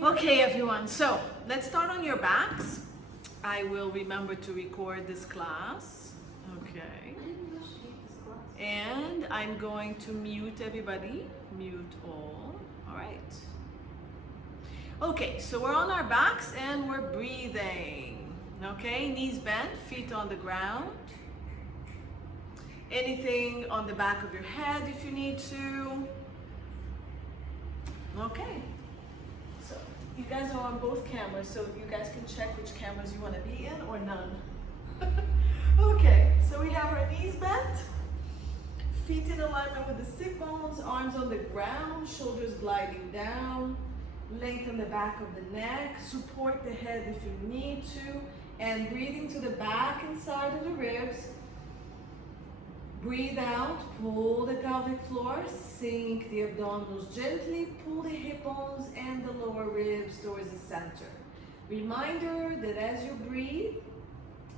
Okay, everyone, so let's start on your backs. I will remember to record this class. Okay. And I'm going to mute everybody. Mute all. All right. Okay, so we're on our backs and we're breathing. Okay, knees bent, feet on the ground. Anything on the back of your head if you need to. Okay. So you guys are on both cameras, so you guys can check which cameras you want to be in or none. Okay, so we have our knees bent, feet in alignment with the sit bones, arms on the ground, shoulders gliding down, lengthen the back of the neck, support the head if you need to, and breathing to the back and side of the ribs. Breathe out, pull the pelvic floor, sink the abdominals gently, pull the hip bones and the lower ribs towards the center. Reminder that as you breathe,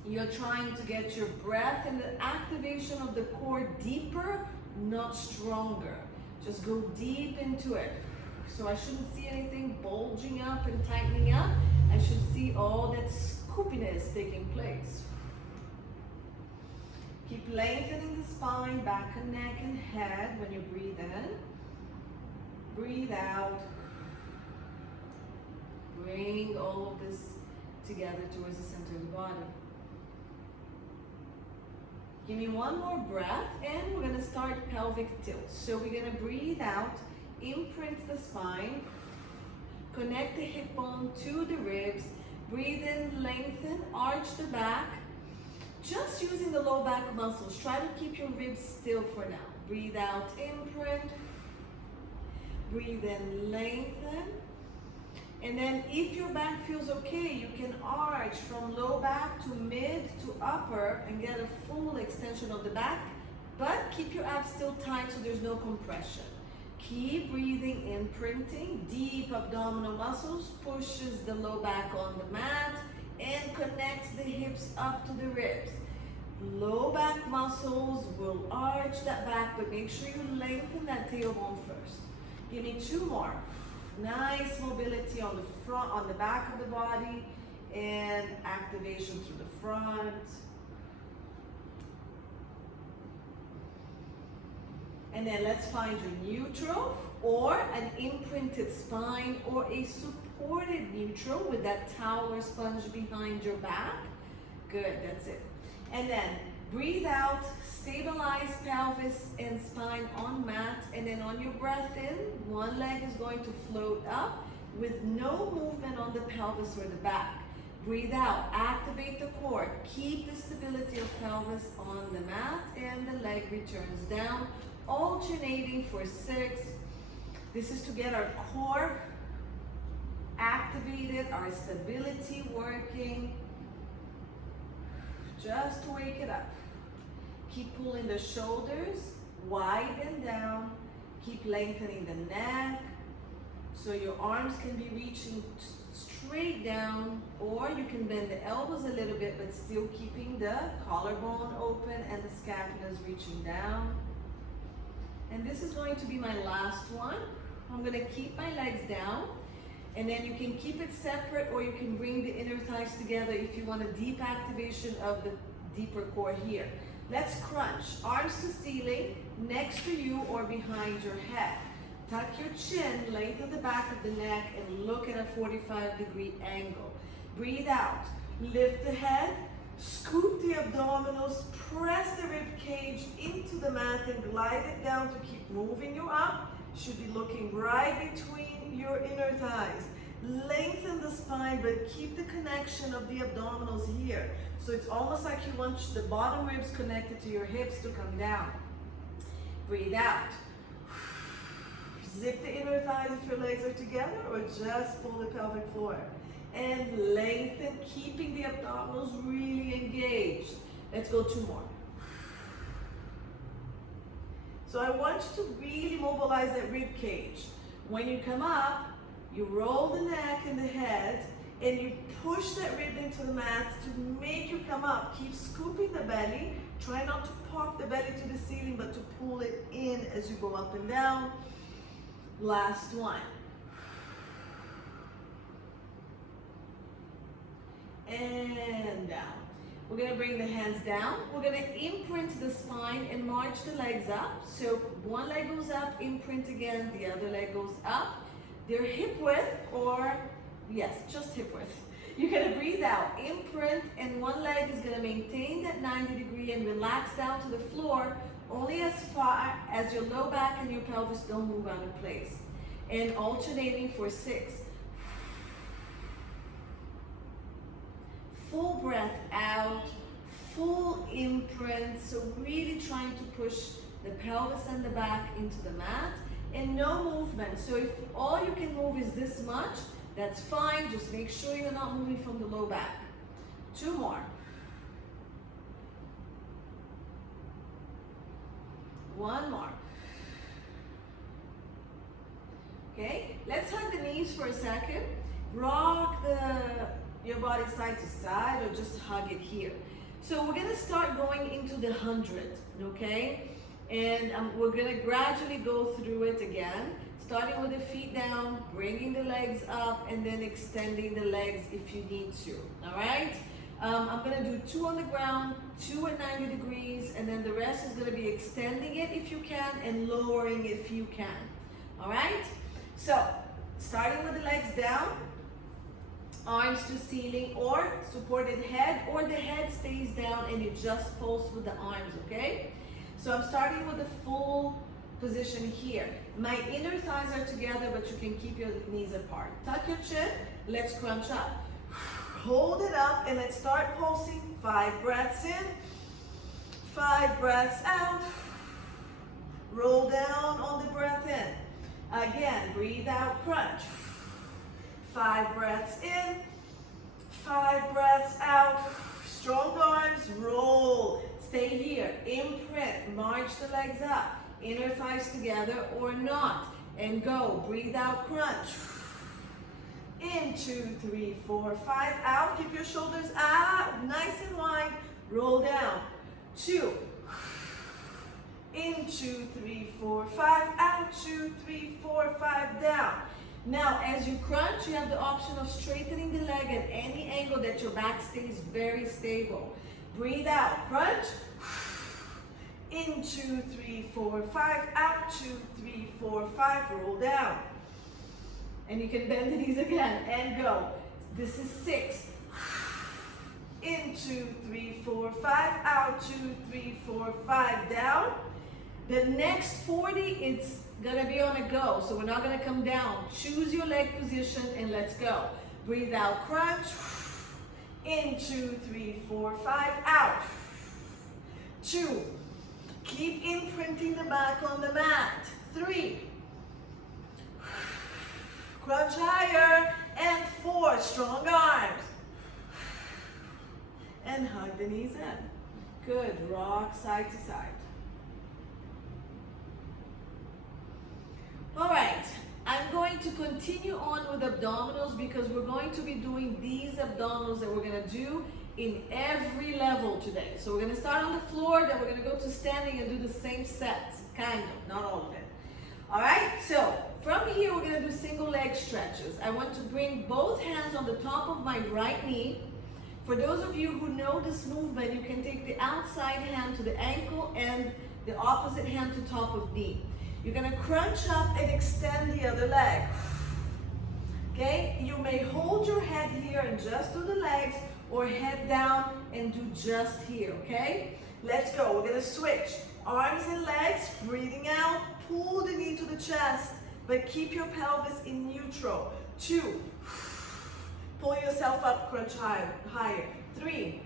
you're trying to get your breath and the activation of the core deeper, not stronger. Just go deep into it. So I shouldn't see anything bulging up and tightening up. I should see all that scoopiness taking place. Keep lengthening the spine, back and neck and head when you breathe in. Breathe out. Bring all of this together towards the center of the body. Give me one more breath and we're going to start pelvic tilt. So we're going to breathe out, imprint the spine, connect the hip bone to the ribs, breathe in, lengthen, arch the back. Just using the low back muscles. Try to keep your ribs still for now. Breathe out, imprint. Breathe in, lengthen. And then if your back feels okay, you can arch from low back to mid to upper and get a full extension of the back. But keep your abs still tight so there's no compression. Keep breathing, imprinting. Deep abdominal muscles pushes the low back on the mat and connects the hips up to the ribs. Low back muscles will arch that back, but make sure you lengthen that tailbone first. Give me two more. Nice mobility on the front, on the back of the body, and activation through the front. And then let's find your neutral or an imprinted spine or a supported neutral with that towel or sponge behind your back. Good, that's it. And then breathe out, stabilize pelvis and spine on mat, and then on your breath in, one leg is going to float up with no movement on the pelvis or the back. Breathe out, activate the core, keep the stability of pelvis on the mat and the leg returns down, alternating for 6. This is to get our core activated, our stability working. Just wake it up. Keep pulling the shoulders wide and down. Keep lengthening the neck so your arms can be reaching straight down, or you can bend the elbows a little bit but still keeping the collarbone open and the scapulas reaching down. And this is going to be my last one. I'm going to keep my legs down, and then you can keep it separate or you can bring the inner thighs together if you want a deep activation of the deeper core here. Let's crunch, arms to ceiling, next to you or behind your head. Tuck your chin, lengthen the back of the neck and look at a 45-degree angle. Breathe out, lift the head, scoop the abdominals, press the rib cage into the mat and glide it down to keep moving you up. Should be looking right between your inner thighs. Lengthen the spine, but keep the connection of the abdominals here. So it's almost like you want the bottom ribs connected to your hips to come down. Breathe out. Zip the inner thighs if your legs are together, or just pull the pelvic floor. And lengthen, keeping the abdominals really engaged. Let's go 2 more. So I want you to really mobilize that rib cage. When you come up, you roll the neck and the head, and you push that rib into the mat to make you come up. Keep scooping the belly. Try not to pop the belly to the ceiling, but to pull it in as you go up and down. Last one. and down. We're gonna bring the hands down. We're gonna imprint the spine and march the legs up. So one leg goes up, imprint again, the other leg goes up. They're hip width, or yes, just hip width. You're gonna breathe out, imprint, and one leg is gonna maintain that 90 degree and relax down to the floor only as far as your low back and your pelvis don't move out of place. And alternating for 6. Full breath out, full imprint, so really trying to push the pelvis and the back into the mat, and no movement. So if all you can move is this much, that's fine. Just make sure you're not moving from the low back. 2 more. 1 more. Okay, let's hug the knees for a second. Rock your body side to side, or just hug it here. So we're gonna start going into the 100, okay? And we're gonna gradually go through it again, starting with the feet down, bringing the legs up, and then extending the legs if you need to, all right? I'm gonna do 2 on the ground, 2 at 90 degrees, and then the rest is gonna be extending it if you can, and lowering if you can, all right? So, starting with the legs down, arms to ceiling, or supported head, or the head stays down and you just pulse with the arms, okay? So I'm starting with the full position here. My inner thighs are together, but you can keep your knees apart. Tuck your chin, let's crunch up. Hold it up, and let's start pulsing. 5 breaths in, 5 breaths out. Roll down on the breath in. Again, breathe out, crunch. 5 breaths in, 5 breaths out. Strong arms, roll. Stay here, imprint, march the legs up. Inner thighs together or not. And go, breathe out, crunch. In, 2, 3, 4, 5, out. Keep your shoulders out, nice and wide. Roll down. 2. In, 2, 3, 4, 5, out. 2, 3, 4, 5, down. Now, as you crunch, you have the option of straightening the leg at any angle that your back stays very stable. Breathe out, crunch. In, 2, 3, 4, 5, out. 2, 3, 4, 5, roll down. And you can bend the knees again and go. This is 6. In, 2, 3, 4, 5, out. 2, 3, 4, 5, down. The next 40, it's gonna be on a go, so we're not gonna come down. Choose your leg position and let's go. Breathe out, crunch. In, 2, 3, 4, 5, out. 2. Keep imprinting the back on the mat. 3. Crunch higher. And 4. Strong arms. And hug the knees in. Good. Rock side to side. All right. I'm going to continue on with abdominals because we're going to be doing these abdominals that we're going to do in every level today. So we're going to start on the floor, then we're going to go to standing and do the same sets, kind of, not all of it. All right, so from here we're going to do single leg stretches. I want to bring both hands on the top of my right knee. For those of you who know this movement, you can take the outside hand to the ankle and the opposite hand to top of knee. You're gonna crunch up and extend the other leg. Okay, you may hold your head here and just do the legs, or head down and do just here, okay? Let's go, we're gonna switch. Arms and legs, breathing out, pull the knee to the chest, but keep your pelvis in neutral. 2, pull yourself up, crunch higher. 3,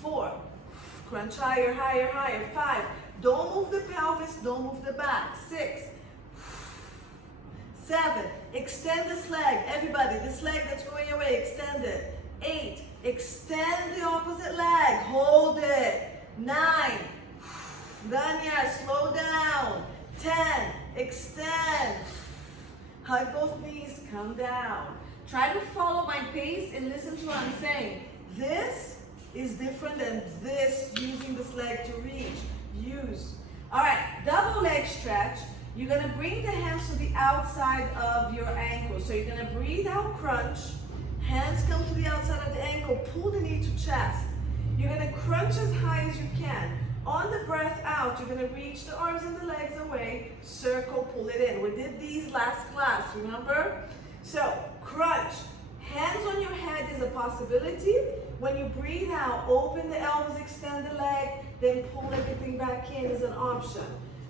4, crunch higher, higher, higher. 5, don't move the pelvis, don't move the back. 6, 7, extend this leg. Everybody, this leg that's going away, extend it. 8, extend the opposite leg, hold it. 9, done yet, slow down. 10, extend. Hug both knees, come down. Try to follow my pace and listen to what I'm saying. This is different than this, using this leg to reach. Use. All right, double leg stretch. You're gonna bring the hands to the outside of your ankle. So you're gonna breathe out, crunch. Hands come to the outside of the ankle. Pull the knee to chest. You're going to crunch as high as you can. On the breath out, you're going to reach the arms and the legs away. Circle, pull it in. We did these last class, remember? So, crunch. Hands on your head is a possibility. When you breathe out, open the elbows, extend the leg, then pull everything back in is an option.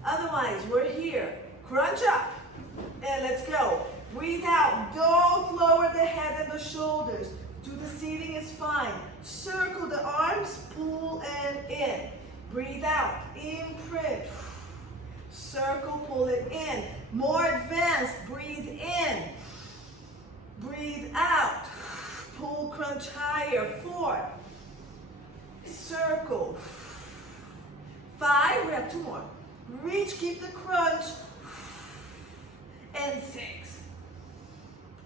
Otherwise, we're here. Crunch up. And let's go. Breathe out. Don't lower the head and the shoulders. To the ceiling is fine. Circle the arms, pull and in. Breathe out. Imprint. Circle, pull it in. More advanced. Breathe in. Breathe out. Pull, crunch higher. 4. Circle. 5. We have 2 more. Reach, keep the crunch. And 6.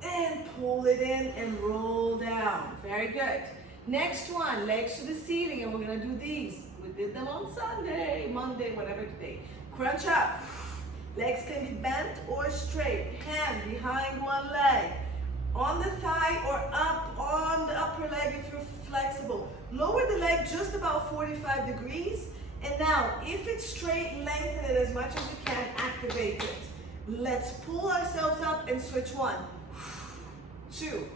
And pull it in and roll down. Very good. Next one, legs to the ceiling, and we're gonna do these. We did them on Sunday, Monday, whatever day. Crunch up. Legs can be bent or straight. Hand behind one leg. On the thigh or up on the upper leg if you're flexible. Lower the leg just about 45 degrees. And now, if it's straight, lengthen it as much as you can. Activate it. Let's pull ourselves up and switch. 1, 2,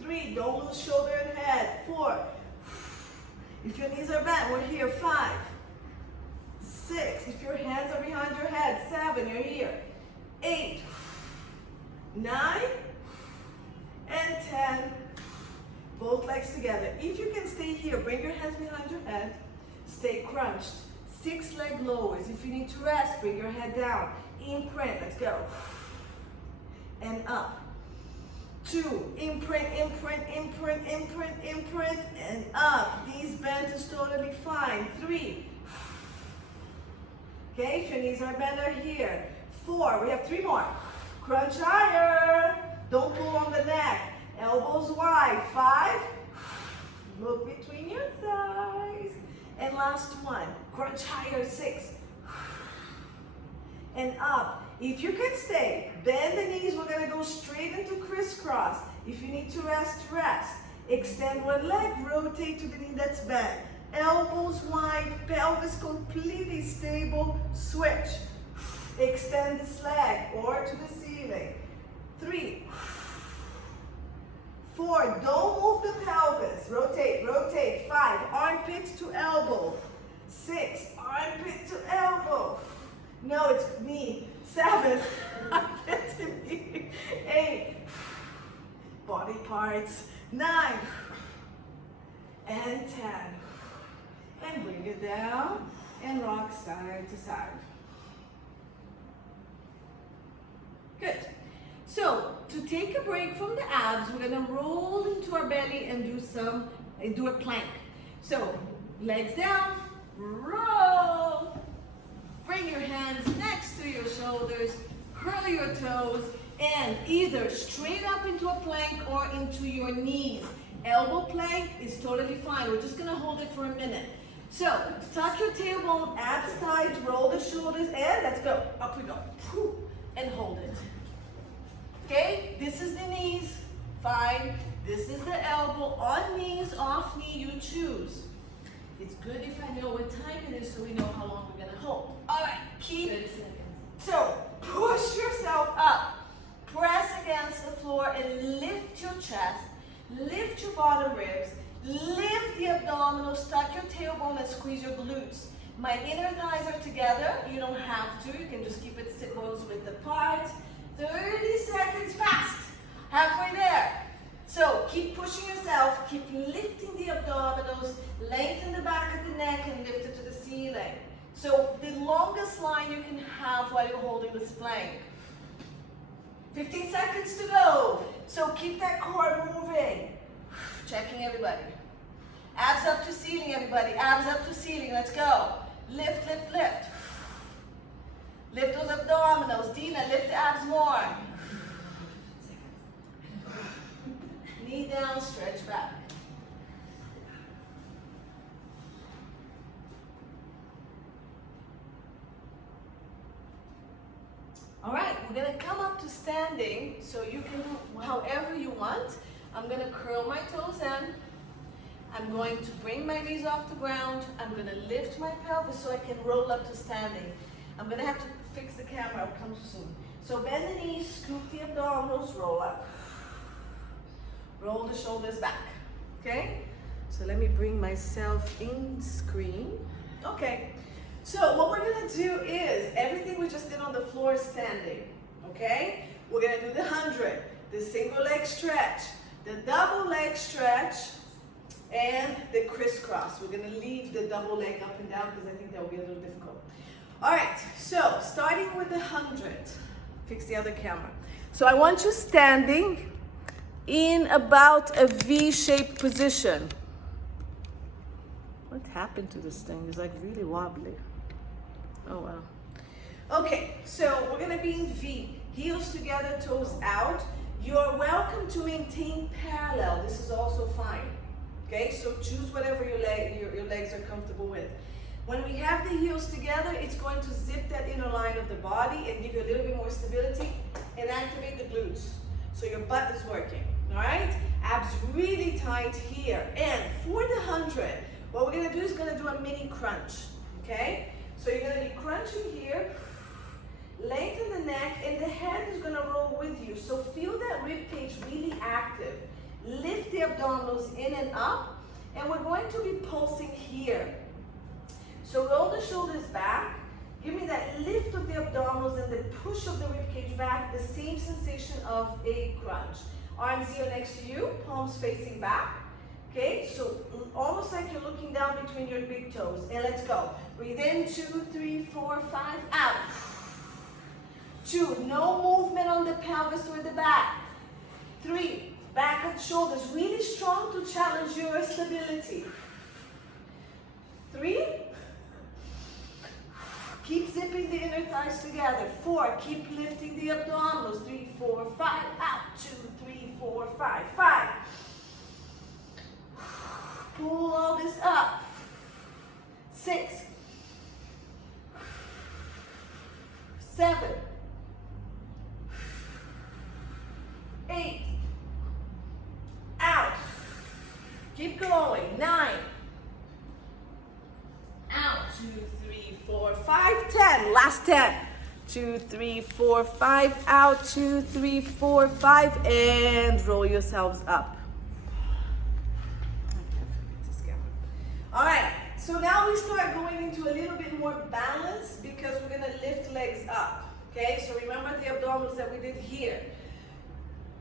3. Don't lose shoulder and head. 4. If your knees are bent, we're here. 5, 6. If your hands are behind your head. 7. You're here. 8, 9, and 10. Both legs together. If you can stay here, bring your hands behind your head. Stay crunched. 6 leg lowers. If you need to rest, bring your head down. Imprint. Let's go. And up. 2. Imprint, imprint, imprint, imprint, imprint, and up. Knees bent is totally fine. 3. Okay, if your knees are bent, are here. 4. We have 3 more. Crunch higher. Don't pull on the neck. Elbows wide. 5. Look between your thighs. And last one. Crunch higher. 6. And up. If you can stay, bend the knees. We're going to go straight into crisscross. If you need to rest, rest. Extend one leg. Rotate to the knee that's bent. Elbows wide. Pelvis completely stable. Switch. Extend this leg or to the ceiling. 3, 4. Don't move the pelvis. Rotate, rotate. 5. Armpit to elbow. 6. Armpit to elbow. No, it's knee. 7. Armpit to knee. 8. Body parts. 9. And 10. And bring it down and rock side to side. Good. So, to take a break from the abs, we're gonna roll into our belly and do a plank. So, legs down, roll. Bring your hands next to your shoulders, curl your toes, and either straight up into a plank or into your knees. Elbow plank is totally fine. We're just gonna hold it for a minute. So, tuck your tailbone, abs tight, roll the shoulders, and let's go. Up we go. And hold it. Okay, this is the knees, fine. This is the elbow, on knees, off knee, you choose. It's good if I know what time it is so we know how long we're gonna hold. All right, keep it. So, push yourself up. Press against the floor and lift your chest. Lift your bottom ribs. Lift the abdominals, tuck your tailbone and squeeze your glutes. My inner thighs are together. You don't have to. You can just keep it bones width apart. 30 seconds fast. Halfway there. So keep pushing yourself. Keep lifting the abdominals. Lengthen the back of the neck and lift it to the ceiling. So the longest line you can have while you're holding this plank. 15 seconds to go. So keep that core moving. Checking everybody. Abs up to ceiling, everybody. Abs up to ceiling. Let's go. Lift, lift, lift. Lift those abdominals. Dina, lift the abs more. Knee down, stretch back. All right, we're gonna come up to stand standing, so you can do however you want. I'm gonna curl my toes in. I'm going to bring my knees off the ground. I'm gonna lift my pelvis so I can roll up to standing. I'm gonna have to fix the camera, I'll come soon. So bend the knees, scoop the abdominals, roll up. Roll the shoulders back, okay? So let me bring myself in screen. Okay, so what we're gonna do is, everything we just did on the floor is standing, okay? We're gonna do the 100, the single leg stretch, the double leg stretch, and the crisscross. We're gonna leave the double leg up and down because I think that will be a little difficult. All right, so starting with the 100, fix the other camera. So I want you standing in about a V-shaped position. What happened to this thing? It's like really wobbly. Oh wow. Okay, so we're gonna be in V. Heels together, toes out. You're welcome to maintain parallel. This is also fine. Okay, so choose whatever your legs are comfortable with. When we have the heels together, it's going to zip that inner line of the body and give you a little bit more stability and activate the glutes. So your butt is working, all right? Abs really tight here. And for the 100, what we're gonna do is gonna do a mini crunch, okay? So you're gonna be crunching here, lengthen the neck, and the head is gonna roll with you. So feel that rib cage really active. Lift the abdominals in and up, and we're going to be pulsing here. So roll the shoulders back, give me that lift of the abdominals and the push of the ribcage back, the same sensation of a crunch. Arms here next to you, palms facing back. Okay, so almost like you're looking down between your big toes. And let's go. Breathe in, 2, 3, 4, 5, out. 2, no movement on the pelvis or the back. 3, back of shoulders, really strong to challenge your stability. 3, keep zipping the inner thighs together. 4, keep lifting the abdominals. 3, 4, 5, out. 2, 3, 4, 5, 5. Pull all this up. 6, 7, 8, out. Keep going. 9, out. 2, 3, 4, 5, 10. Last 10. 2, 3, 4, 5, out. 2, 3, 4, 5, and roll yourselves up. All right, so now we start going into a little bit more balance because we're gonna lift legs up, okay? So remember the abdominals that we did here.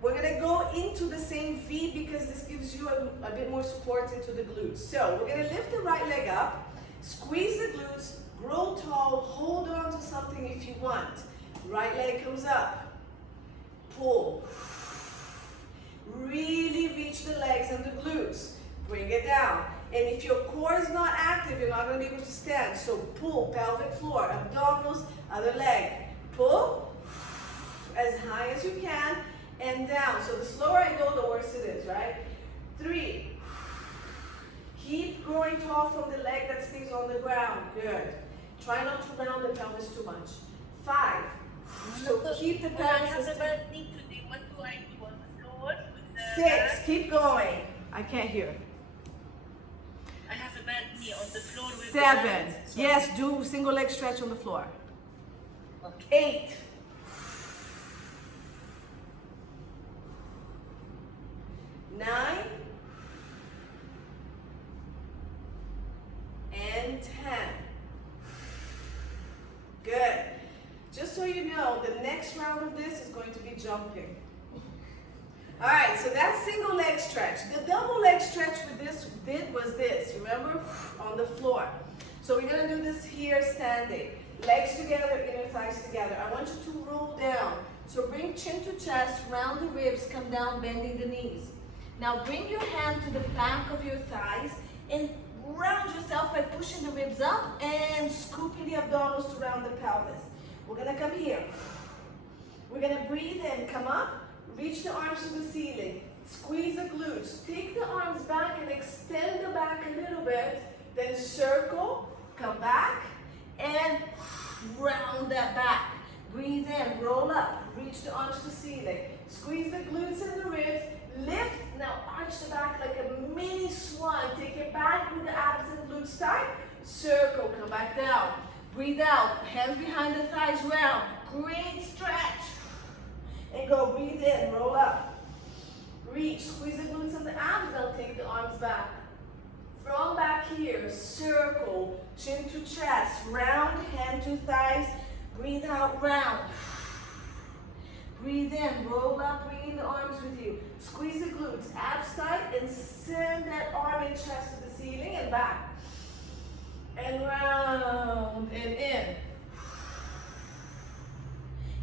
We're gonna go into the same V because this gives you a bit more support into the glutes. So we're gonna lift the right leg up, squeeze the glutes, grow tall, hold on to something if you want. Right leg comes up, pull. Really reach the legs and the glutes, bring it down. And if your core is not active, you're not going to be able to stand. So pull, pelvic floor, abdominals, other leg. Pull as high as you can and down. So the slower I go, the worse it is, right? 3. Keep growing tall from the leg that stays on the ground. Good. Try not to round the pelvis too much. 5. So keep the pelvis. 6. Keep going. I can't hear. I have a bad knee on the floor with 7. Yes, do single leg stretch on the floor. Okay. 8. 9. And 10. Good. Just so you know, the next round of this is going to be jumping. All right, so that's single leg stretch. The double leg stretch with this was this, remember? On the floor. So we're gonna do this here standing. Legs together, inner thighs together. I want you to roll down. So bring chin to chest, round the ribs, come down, bending the knees. Now bring your hand to the back of your thighs and round yourself by pushing the ribs up and scooping the abdominals to round the pelvis. We're gonna come here. We're gonna breathe in, come up. Reach the arms to the ceiling. Squeeze the glutes. Take the arms back and extend the back a little bit. Then circle, come back, and round that back. Breathe in, roll up, Reach the arms to ceiling. Squeeze the glutes and the ribs. Lift. Now arch the back like a mini swan. Take it back with the abs and glutes tight. Circle. Come back down. Breathe out. Hands behind the thighs round. Great stretch. And go. Breathe in. Roll up. Reach. Squeeze the glutes and the abs. Now take the arms back. From back here. Circle. Chin to chest. Round. Hand to thighs. Breathe out. Round. Breathe in, roll up, bring in the arms with you. Squeeze the glutes, abs tight, and send that arm and chest to the ceiling and back. And round, and in.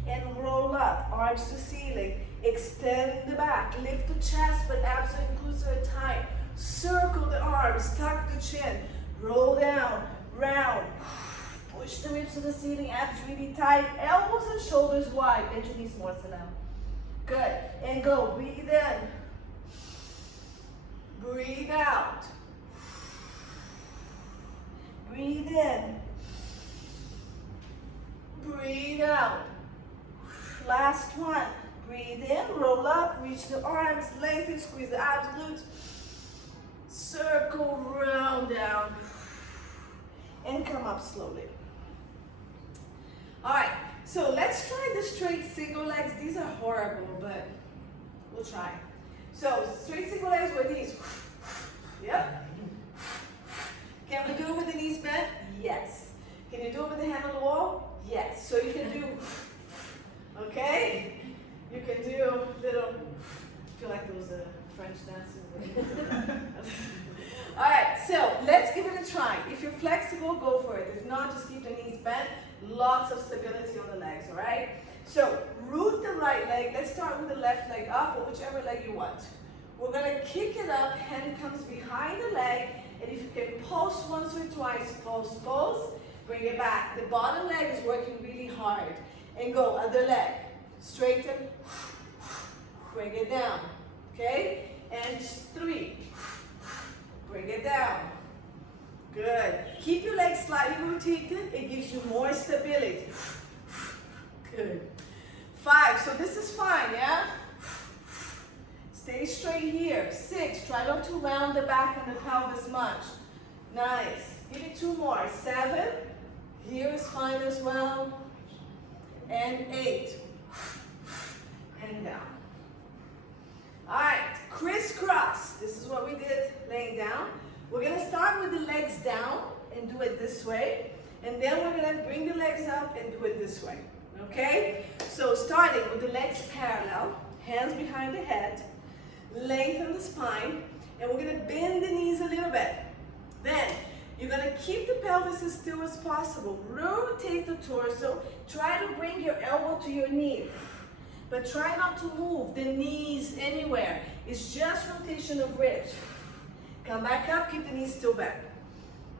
And roll up, arms to ceiling. Extend the back, lift the chest, but abs and glutes are tight. Circle the arms, tuck the chin. Roll down, round. Push the ribs to the ceiling, abs really tight, elbows and shoulders wide. Bend your knees more for now. Good. And go. Breathe in. Breathe out. Breathe in. Breathe out. Last one. Breathe in, roll up, reach the arms, lengthen, squeeze the abs, glutes. Circle, round down. And come up slowly. All right, so let's try the straight single legs. These are horrible, but we'll try. So straight single legs with these. Yep. Can we do it with the knees bent? Yes. Can you do it with the hand on the wall? Yes. So you can do, okay? You can do little, I feel like those French dances. All right, so let's give it a try. If you're flexible, go for it. If not, just keep the knees bent. Lots of stability on the legs, all right? So root the right leg. Let's start with the left leg up, or whichever leg you want. We're gonna kick it up, hand comes behind the leg, and if you can pulse once or twice, pulse, pulse, bring it back. The bottom leg is working really hard. And go, other leg. Straighten, bring it down, okay? And 3. Bring it down. Good. Keep your legs slightly rotated. It gives you more stability. Good. 5. So this is fine, yeah? Stay straight here. 6. Try not to round the back and the pelvis much. Nice. Give it 2 more. 7. Here is fine as well. And 8. And down. All right, crisscross. This is what we did laying down. We're gonna start with the legs down and do it this way. And then we're gonna bring the legs up and do it this way, okay? So starting with the legs parallel, hands behind the head, lengthen the spine, and we're gonna bend the knees a little bit. Then you're gonna keep the pelvis as still as possible. Rotate the torso. Try to bring your elbow to your knee. But try not to move the knees anywhere. It's just rotation of ribs. Come back up, keep the knees still bent.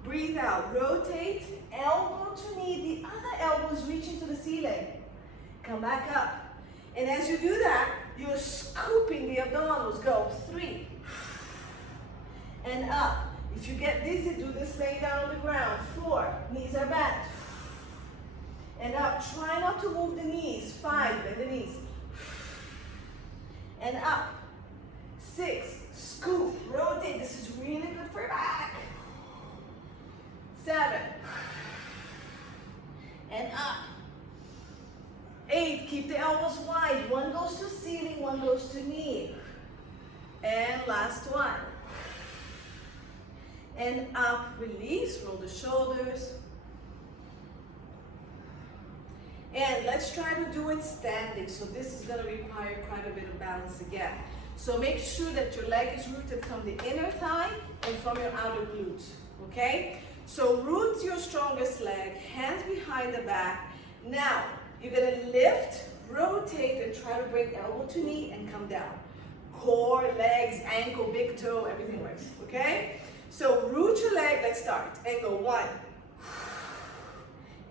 Breathe out, rotate, elbow to knee. The other elbow is reaching to the ceiling. Come back up. And as you do that, you're scooping the abdominals. Go, 3. And up. If you get dizzy, do this laying down on the ground. 4, knees are bent. And up, try not to move the knees. 5, bend the knees. And up. 6, scoop, rotate. This is really good for your back. 7. And up. 8, keep the elbows wide. 1 goes to ceiling, 1 goes to knee. And last one. And up, release, roll the shoulders. And let's try to do it standing. So this is gonna require quite a bit of balance again. So make sure that your leg is rooted from the inner thigh and from your outer glutes, okay? So root your strongest leg, hands behind the back. Now, you're gonna lift, rotate, and try to bring elbow to knee and come down. Core, legs, ankle, big toe, everything works, okay? So root your leg, let's start. And go 1.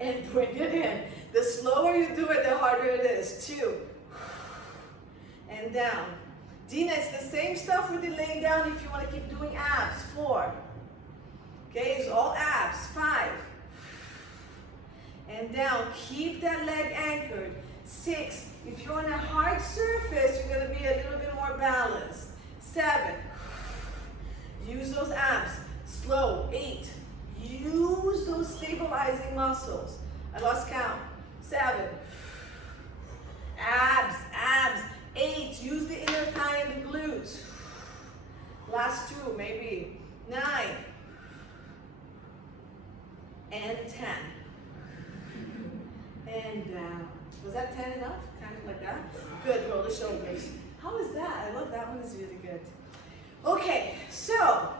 And bring it in. The slower you do it, the harder it is. 2. And down. Dina, it's the same stuff we did laying down if you want to keep doing abs. 4. Okay, it's all abs. 5. And down. Keep that leg anchored. 6. If you're on a hard surface, you're going to be a little bit more balanced. 7. Use those abs. Slow. 8. Use those stabilizing muscles. I lost count. 7. Abs, abs. 8. Use the inner thigh and the glutes. Last 2, maybe. 9. And 10. And down. Was that 10 enough? Kind of like that? Good, roll the shoulders. How is that? I love that one, is really good. Okay, so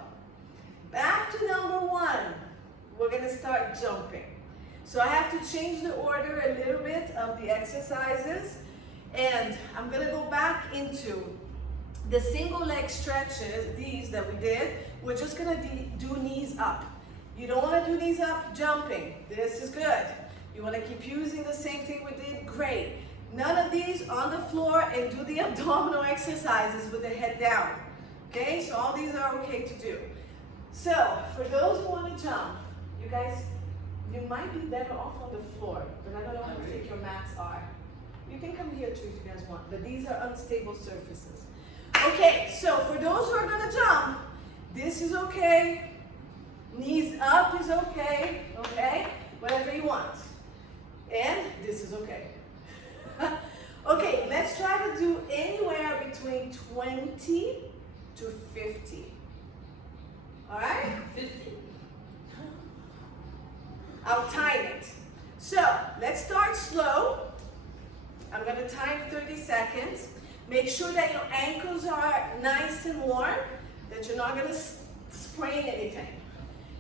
back to number 1. We're gonna start jumping. So I have to change the order a little bit of the exercises, and I'm gonna go back into the single leg stretches, these that we did. We're just gonna do knees up. You don't wanna do knees up jumping. This is good. You wanna keep using the same thing we did, great. None of these on the floor, and do the abdominal exercises with the head down. Okay, so all these are okay to do. So, for those who wanna jump, you guys, you might be better off on the floor, but I don't know how thick your mats are. You can come here too if you guys want, but these are unstable surfaces. Okay, so for those who are gonna jump, this is okay. Knees up is okay, okay? Whatever you want. And this is okay. Okay, let's try to do anywhere between 20 to 50. All right? 50. I'll time it. So, let's start slow. I'm going to time 30 seconds. Make sure that your ankles are nice and warm, that you're not going to sprain anything.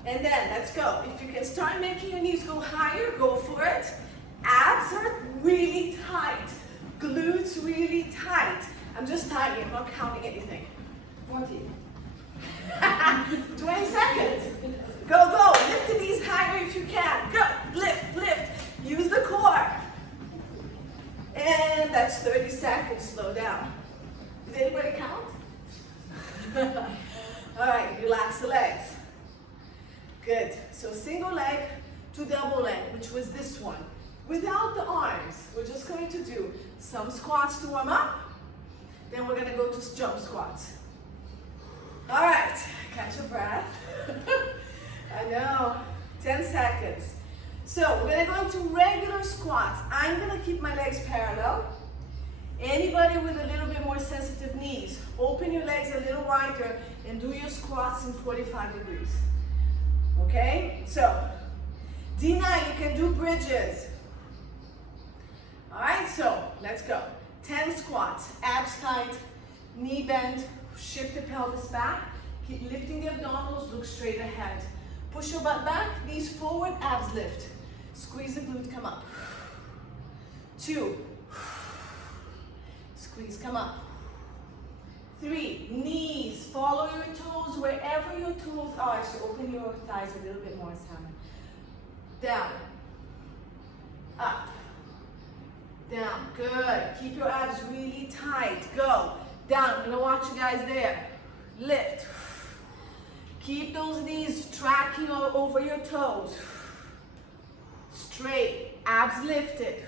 And then, let's go. If you can start making your knees go higher, go for it. Abs are really tight. Glutes really tight. I'm just timing, I'm not counting anything. 40. 20 seconds. Go, go. Lift the knees higher if you can. Go. Lift, lift. Use the core. And that's 30 seconds. Slow down. Did anybody count? All right, relax the legs. Good. So single leg to double leg, which was this one. Without the arms, we're just going to do some squats to warm up. Then we're going to go to jump squats. All right, catch your breath. I know, 10 seconds. So we're going to go into regular squats. I'm going to keep my legs parallel. Anybody with a little bit more sensitive knees, open your legs a little wider and do your squats in 45 degrees. Okay, so D9, you can do bridges. All right, so let's go. 10 squats, abs tight, knee bend, shift the pelvis back, keep lifting the abdominals, look straight ahead. Push your butt back, knees forward, abs lift. Squeeze the glute, come up. 2. Squeeze, come up. 3, knees, follow your toes wherever your toes are. So open your thighs a little bit more, Sam. Down. Up. Down, good. Keep your abs really tight. Go. Down, I'm gonna watch you guys there. Lift. Keep those knees tracking over your toes. Straight, abs lifted.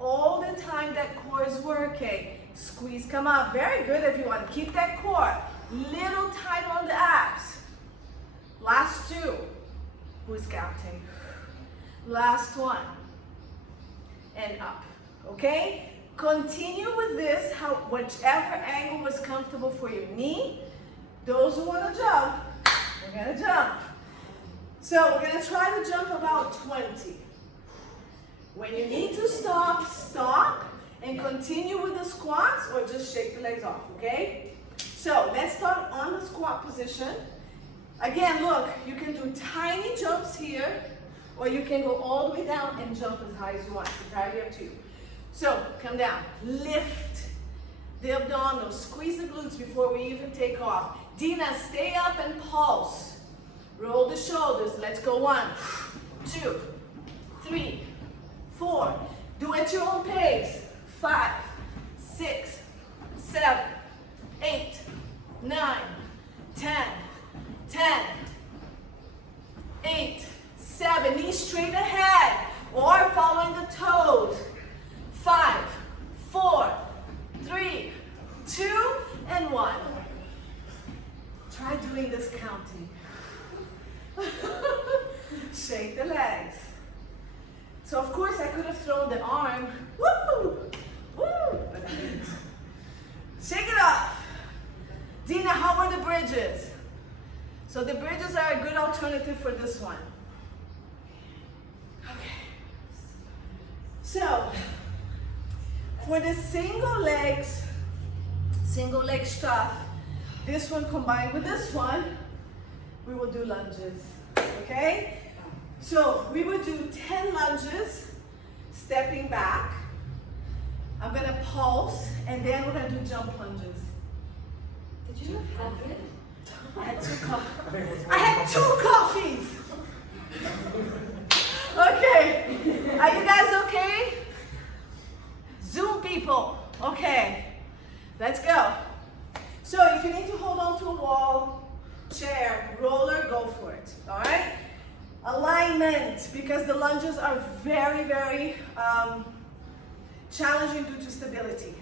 All the time that core is working. Squeeze, come up. Very good, everyone. Keep that core. Little tight on the abs. Last 2. Who's counting? Last 1. And up. Okay? Continue with this, whichever angle was comfortable for your knee. Those who want to jump, we're going to jump. So we're going to try to jump about 20. When you need to stop, stop. And continue with the squats or just shake the legs off, okay? So let's start on the squat position. Again, look, you can do tiny jumps here, or you can go all the way down and jump as high as you want. It's entirely up to you. So come down, lift the abdominals, squeeze the glutes before we even take off. Dina, stay up and pulse. Roll the shoulders. Let's go. 1, 2, 3, 4. Do it at your own pace. 5, 6, 7, 8, 9, 10, 10, 8, 7. Knees straight ahead or following the toes. doing this counting. Shake the legs. So of course I could have thrown the arm. Woo! Woo! But I didn't. Shake it off. Dina, how are the bridges? So the bridges are a good alternative for this one. Okay. So for the single leg stuff, this one combined with this one, we will do lunges. Okay? So we will do 10 lunges, stepping back. I'm gonna pulse, and then we're gonna do jump lunges. Did you have coffee? I had 2 coffees. I had 2 coffees. Okay. Are you guys okay? Zoom people. Okay. Let's go. So if you need to hold on to a wall, chair, roller, go for it. All right? Alignment, because the lunges are very, very challenging due to stability.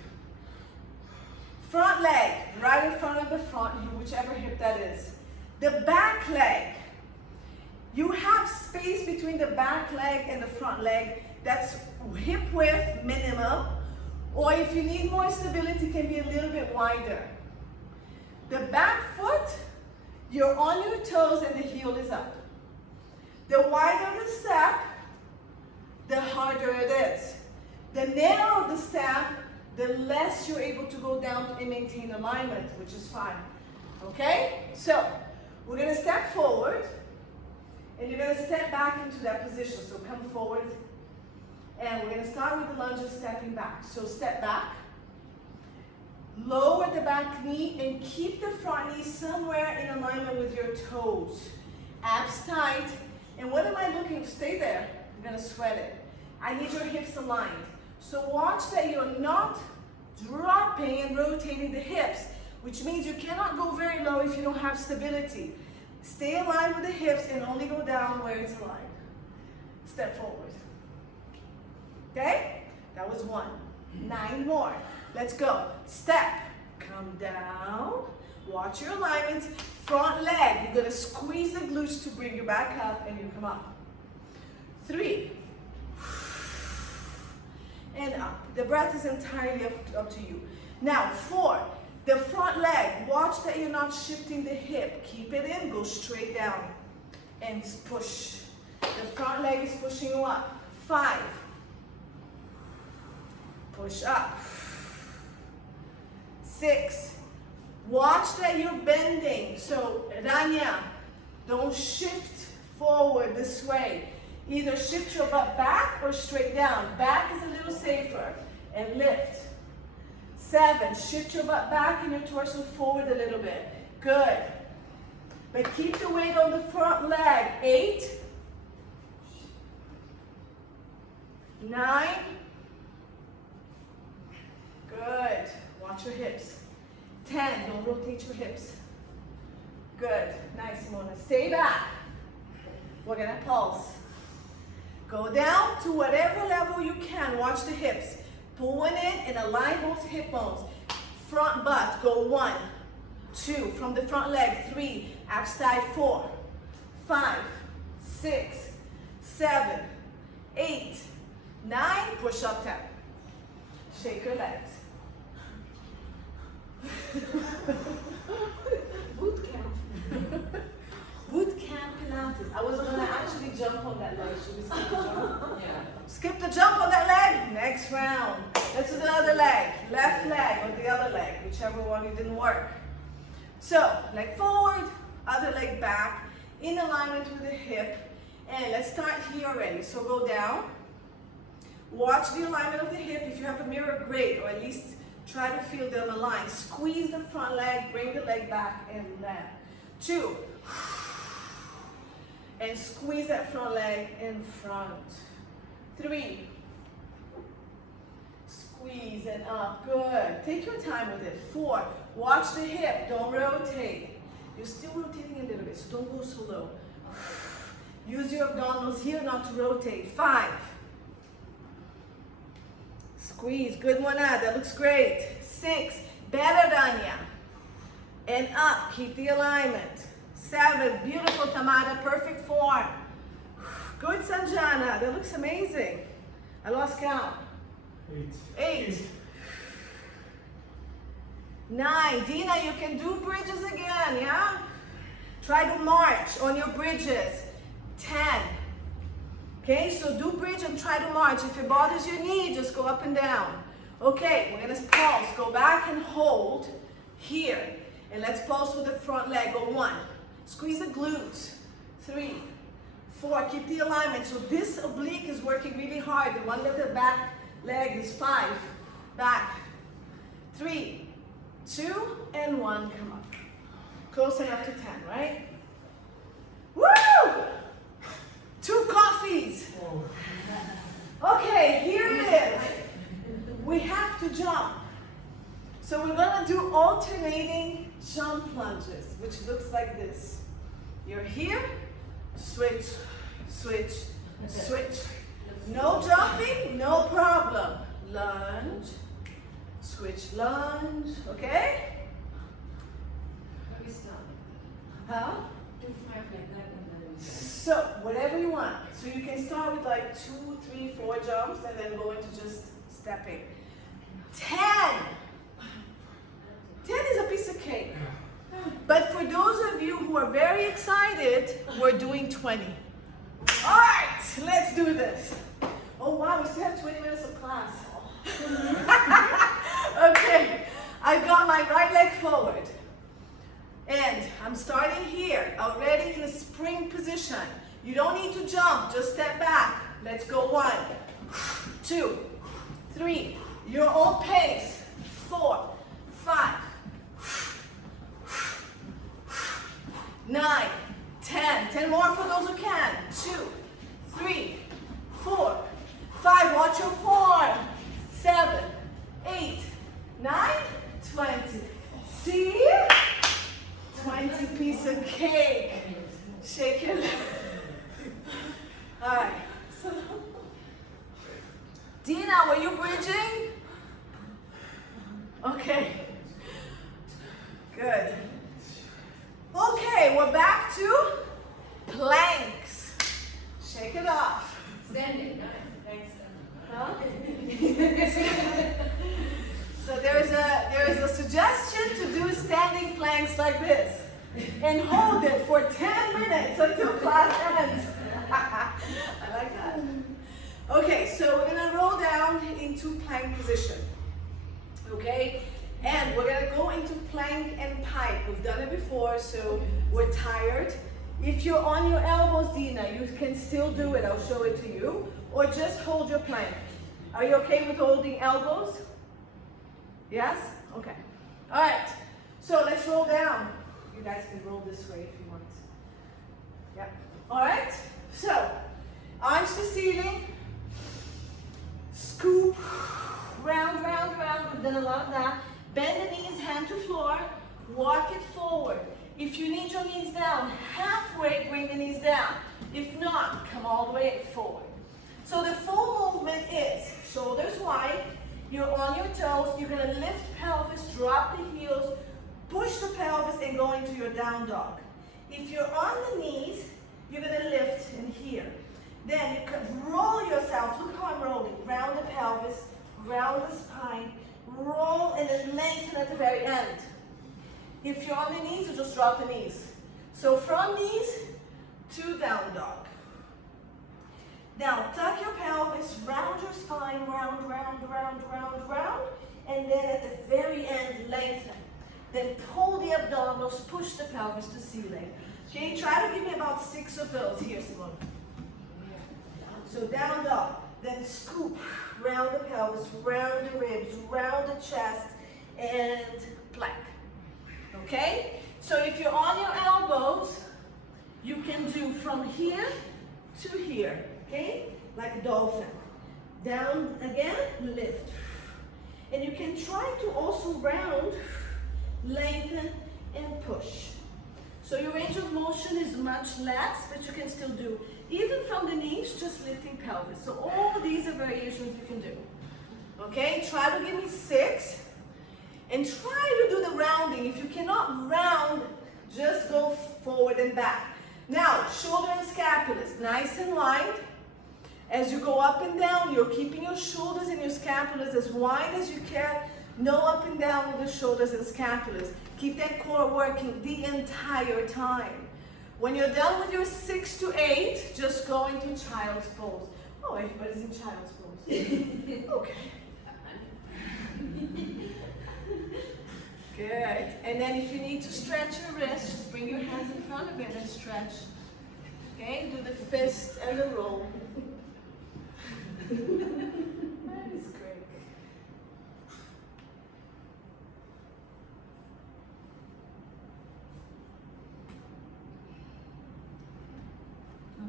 Front leg, right in front of the front, whichever hip that is. The back leg, you have space between the back leg and the front leg. That's hip width minimum, or if you need more stability, can be a little bit wider. The back foot, you're on your toes and the heel is up. The wider the step, the harder it is. The narrower the step, the less you're able to go down and maintain alignment, which is fine. Okay? So, we're gonna step forward, and you're gonna step back into that position. So come forward, and we're gonna start with the lunges stepping back. So step back, lower the back knee, and keep the front knee somewhere in alignment with your toes. Abs tight, and what am I looking for? Stay there, I'm gonna sweat it. I need your hips aligned. So watch that you're not dropping and rotating the hips, which means you cannot go very low if you don't have stability. Stay aligned with the hips and only go down where it's aligned. Step forward. Okay? That was 1. 9 more. Let's go. Step. Come down. Watch your alignment. Front leg. You're going to squeeze the glutes to bring you back up and you come up. 3. And up. The breath is entirely up to you. Now, 4. The front leg. Watch that you're not shifting the hip. Keep it in. Go straight down. And push. The front leg is pushing you up. 5. Push up. 6. Watch that you're bending. So, Rania, don't shift forward this way. Either shift your butt back or straight down. Back is a little safer. And lift. 7. Shift your butt back and your torso forward a little bit. Good. But keep the weight on the front leg. 8. 9. Good. Watch your hips. 10. Don't rotate your hips. Good. Nice, Mona. Stay back. We're going to pulse. Go down to whatever level you can. Watch the hips. Pull one in and align both hip bones. Front butt. Go 1, 2. From the front leg. 3. Abs tight. 4, 5, 6, 7, 8, 9. Push up 10. Shake your legs. Boot camp. Boot camp Pilates. I was gonna actually jump on that leg. Should we skip the jump? Yeah. Skip the jump on that leg. Next round. Let's do the other leg. Left leg or the other leg, whichever one it didn't work. So, leg forward, other leg back, in alignment with the hip. And let's start here already. So go down. Watch the alignment of the hip. If you have a mirror, great, or at least try to feel them aligned. Squeeze the front leg, bring the leg back and land. 2. And squeeze that front leg in front. 3. Squeeze and up. Good. Take your time with it. 4. Watch the hip. Don't rotate. You're still rotating a little bit, so don't go so low. Use your abdominals here not to rotate. 5. Squeeze. Good one, Ad. That looks great. 6. Better, Danya. and up. Keep the alignment. 7, beautiful Tamada, perfect form. Good Sanjana, that looks amazing. I lost count. 8. 9, Dina, you can do bridges again, yeah? Try to march on your bridges. 10. Okay, so do bridge and try to march. If it bothers your knee, just go up and down. Okay, we're gonna pulse. Go back and hold here. And let's pulse with the front leg. Go 1. Squeeze the glutes. 3, 4. Keep the alignment. So this oblique is working really hard. The one with the back leg is 5. Back. 3, 2, and 1. Come up. Close enough to 10, right? Woo! 2 coffees. Okay, here it is. We have to jump. So we're gonna do alternating jump lunges, which looks like this. You're here, switch, switch, switch. No jumping, no problem. Lunge, switch, lunge, okay? Huh? Do 5 like that and then So, whatever you want. So you can start with like 2, 3, 4 jumps and then go into just stepping. 10! 10 is a piece of cake. But for those of you who are very excited, we're doing 20. All right, let's do this. Oh wow, we still have 20 minutes of class. Okay, I've got my right leg forward. And I'm starting here, already in a spring position. You don't need to jump, just step back. Let's go 1, 2, 3, your own pace. 4, 5, 9, 10. 10 more for those who can. 2, 3, 4, 5. Watch your form. 7, 8, 9, 20. See? 20 piece of cake. Shake your leg. All right. Dina, were you bridging? Okay. Good. Okay, we're back to planks. Shake it off. standing, nice. Thanks. Huh? So there is a suggestion to do standing planks like this and hold it for 10 minutes until class ends. I like that. Okay, so we're gonna roll down into plank position. Okay, and we're gonna go into plank and pike. We've done it before, so we're tired. If you're on your elbows, Dina, you can still do it. I'll show it to you. Or just hold your plank. Are you okay with holding elbows? Yes? Okay. All right. So let's roll down. You guys can roll this way if you want. Yep. All right. So arms to ceiling. Scoop. Round, round, round. We've done a lot of that. Bend the knees, hand to floor. Walk it forward. If you need your knees down, halfway bring the knees down. If not, come all the way forward. So the full movement is shoulders wide. You're on your toes. You're going to lift pelvis, drop the heels, push the pelvis, and go into your down dog. If you're on the knees, you're going to lift in here. Then you can roll yourself. Look how I'm rolling. Round the pelvis, round the spine, roll, and then lengthen at the very end. If you're on the knees, you just drop the knees. So from knees to down dog. Now, tuck your pelvis, round your spine, round, round, round, round, round, and then at the very end, lengthen. Then pull the abdominals, push the pelvis to ceiling. Okay, try to give me about 6 of those. Here, Simone. So down dog, then scoop, round the pelvis, round the ribs, round the chest, and plank. Okay? So if you're on your elbows, you can do from here to here. Okay, like a dolphin. Down again, lift. And you can try to also round, lengthen, and push. So your range of motion is much less, but you can still do. Even from the knees, just lifting pelvis. So all these are variations you can do. Okay, try to give me 6. And try to do the rounding. rounding. If you cannot round, just go forward and back. Now, shoulder and scapulas, nice and wide. As you go up and down, you're keeping your shoulders and your scapulas as wide as you can. No up and down with the shoulders and scapulas. Keep that core working the entire time. When you're done with your 6 to 8, just go into child's pose. Oh, everybody's in child's pose. Okay. Good. And then if you need to stretch your wrist, just bring your hands in front of it and stretch. Okay, do the fist and the roll. That is great.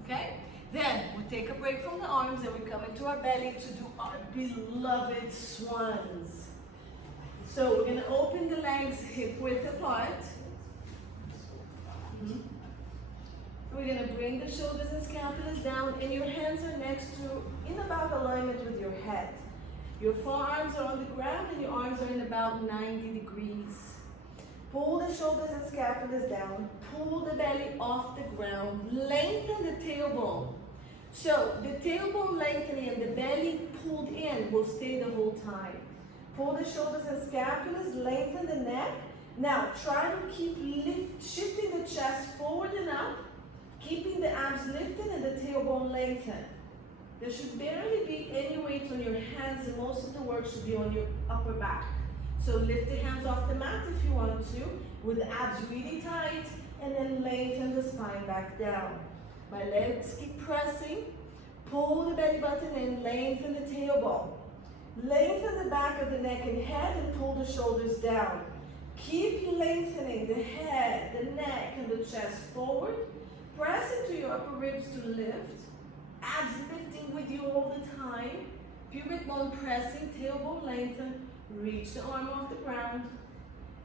Okay, then we take a break from the arms and we come into our belly to do our beloved swans. So we're going to open the legs hip width apart. We're going to bring the shoulders and scapulas down, and your hands are next to, in about alignment with your head. Your forearms are on the ground and your arms are in about 90 degrees. Pull the shoulders and scapulas down. Pull the belly off the ground. Lengthen the tailbone. So the tailbone lengthening and the belly pulled in will stay the whole time. Pull the shoulders and scapulas, lengthen the neck. Now try to keep shifting the chest forward and up, keeping the abs lifted and the tailbone lengthened. There should barely be any weight on your hands, and most of the work should be on your upper back. So lift the hands off the mat if you want to, with the abs really tight, and then lengthen the spine back down. My legs keep pressing. Pull the belly button in, lengthen the tailbone. Lengthen the back of the neck and head and pull the shoulders down. Keep lengthening the head, the neck, and the chest forward. Press into your upper ribs to lift. Abs lifting with you all the time. Pubic bone pressing, tailbone lengthen. Reach the arm off the ground.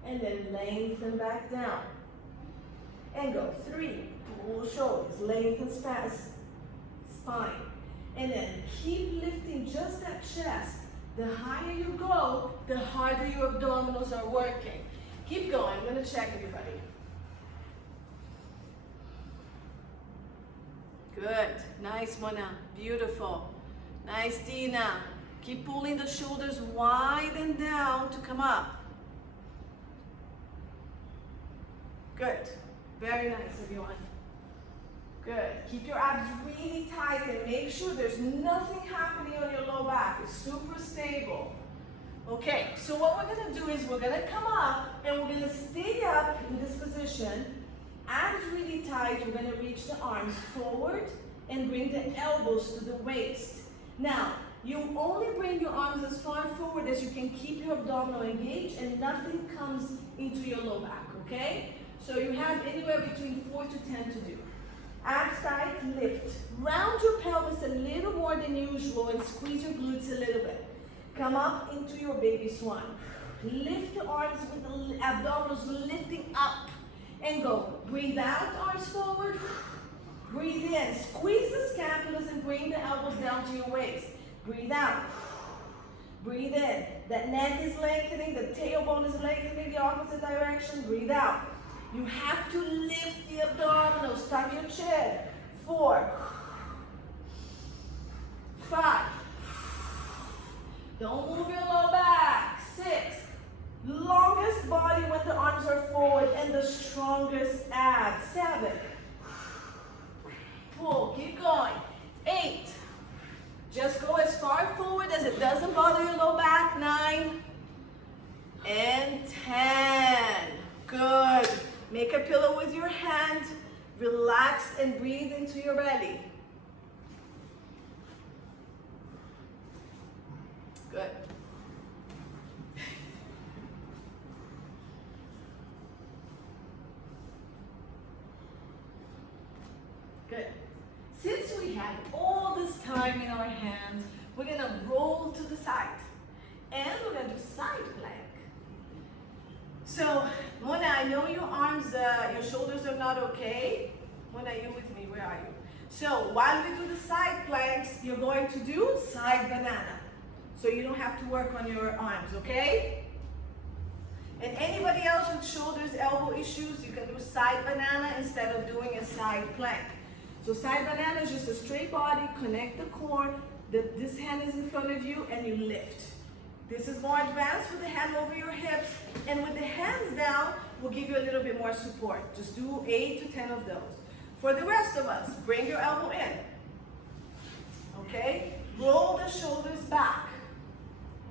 And then lengthen back down. And go 3. Pull shoulders, lengthen spine. And then keep lifting just that chest. The higher you go, the harder your abdominals are working. Keep going. I'm going to check everybody. Good. Nice, Mona. Beautiful. Nice, Dina. Keep pulling the shoulders wide and down to come up. Good. Very nice, everyone. Good. Keep your abs really tight and make sure there's nothing happening on your low back. It's super stable. Okay, so what we're going to do is we're going to come up and we're going to stay up in this position. Abs really tight. We're going to reach the arms forward and bring the elbows to the waist. Now, you only bring your arms as far forward as you can keep your abdominal engaged and nothing comes into your low back, okay? So you have anywhere between 4 to 10 to do. Abs tight, lift. Round your pelvis a little more than usual and squeeze your glutes a little bit. Come up into your baby swan. Lift the arms with the abdominals lifting up and go. Breathe out, arms forward. Breathe in. Squeeze the scapulas and bring the elbows down to your waist. Breathe out. Breathe in. That neck is lengthening, the tailbone is lengthening the opposite direction. Breathe out. You have to lift the abdominals, tuck your chin. 4, 5. Don't move your low back. 6. Longest body when the arms are forward and the strongest abs. 7. Pull, keep going. 8. Just go as far forward as it doesn't bother your low back. 9. And 10. Good. Make a pillow with your hand. Relax and breathe into your belly. Good. Good. Since we have all this time in our hands, we're going to roll to the side. And we're going to do side plank. So, Mona, I know your arms, your shoulders are not okay. Mona, you with me? Where are you? So, while we do the side planks, you're going to do side banana. So you don't have to work on your arms, okay? And anybody else with issues, you can do side banana instead of doing a side plank. So side banana is just a straight body, connect the core, this hand is in front of you, and you lift. This is more advanced with the hand over your hips, and with the hands down, will give you a little bit more support. Just do 8 to 10 of those. For the rest of us, bring your elbow in. Okay? Roll the shoulders back.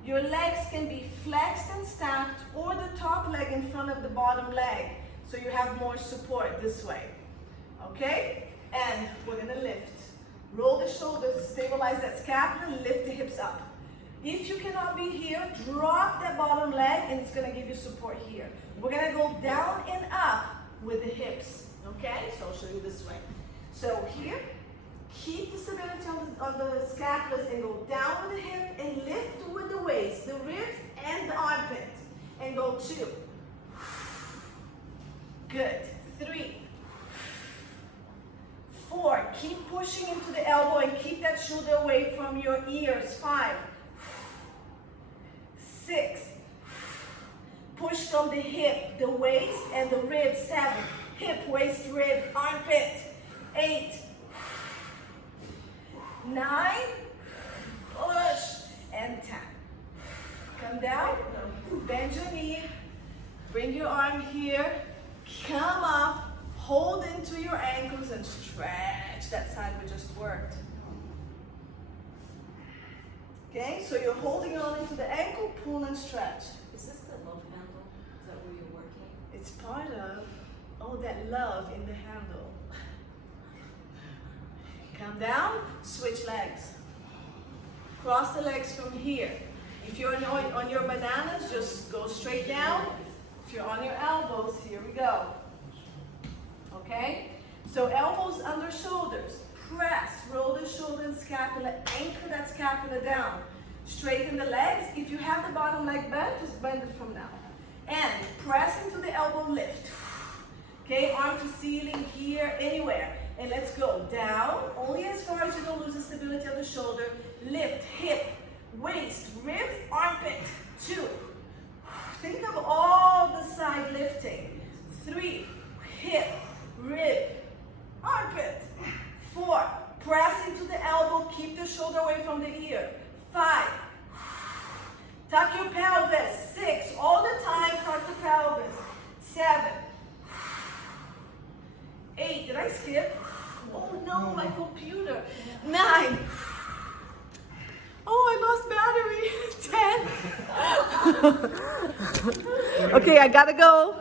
Your legs can be flexed and stacked, or the top leg in front of the bottom leg, so you have more support this way. Okay? And we're gonna lift. Roll the shoulders, stabilize that scapula, lift the hips up. If you cannot be here, drop that bottom leg, and it's gonna give you support here. We're gonna go down and up with the hips. Okay? So I'll show you this way. So here, keep the stability on the scapulas and go down with the hip and lift with the waist, the ribs and the armpit. And go 2. Good. 3. 4. Keep pushing into the elbow and keep that shoulder away from your ears. 5. 6. Push from the hip, the waist, and the rib. 7. Hip, waist, rib, armpit. 8. 9. Push. And 10. Come down. Bend your knee. Bring your arm here. Come up. Hold into your ankles and stretch that side we just worked. Okay, so you're holding on into the ankle, pull and stretch. Is this the love handle? Is that where you're working? It's part of all that love in the handle. Come down, switch legs. Cross the legs from here. If you're on your bananas, just go straight down. If you're on your elbows, here we go. Okay? So elbows under shoulders. Press, roll the shoulder and scapula, anchor that scapula down. Straighten the legs. If you have the bottom leg bent, just bend it from now. And press into the elbow lift. Okay, arm to ceiling here, anywhere. And let's go down, only as far as you don't lose the stability of the shoulder. Lift, hip, waist, ribs, armpit. 2. Think of all the side lifting. 3, hip, rib, armpit. 4, press into the elbow, keep the shoulder away from the ear. 5, tuck your pelvis. 6, all the time, tuck the pelvis. 7, 8, did I skip? Oh no, my computer. 9, oh, I lost battery. 10. Okay, I gotta go.